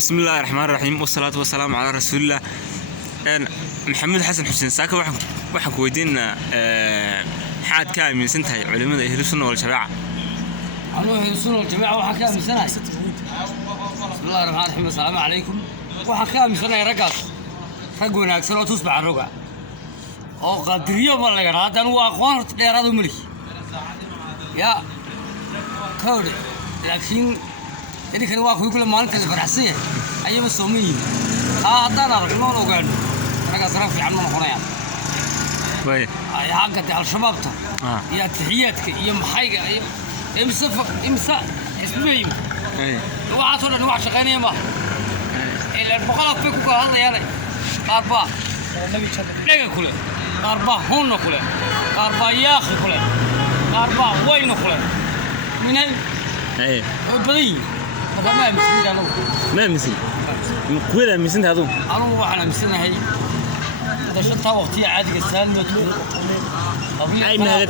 بسم الله الرحمن الرحيم والصلاة والسلام على رسول الله. محمد حسن حسين ساكا waxaan ku weydiinaa maxaad ka aaminsan tahay culimada ahlu sunna wal jamaa? ahlu sunna wal jamaa waxa ka aaminsanahay bismillaahir rahmaanir rahiim assalaamu alaykum waxa ka aaminsanahay ragaas rag wanaagsan oo tusbax roga oo qadriyo ma laga raadan waa aqoon dheeraad u mali ya kawde laakiin idinkan waa ku kula maalinta faraxsan yahay ayaba Soomaaliya haddana aragno ogaan ragaas raf fiican ma noqonayaan way ay xaqada al-shabaabta iyo taxiyaadka iyo maxayga iyo imsa isbeeyim waxa soo dhan wax shaqeynaya ma ila boqolaf ku ka hadlayaan qarba dhaga kule qarba hono kule qarba yaakhi kule qarba wayno kule minay badii ما مسي كويدا مسنت هذو أنا وأنا مسنهاي هذا شو وقتي عادي السالمة أي ما هذا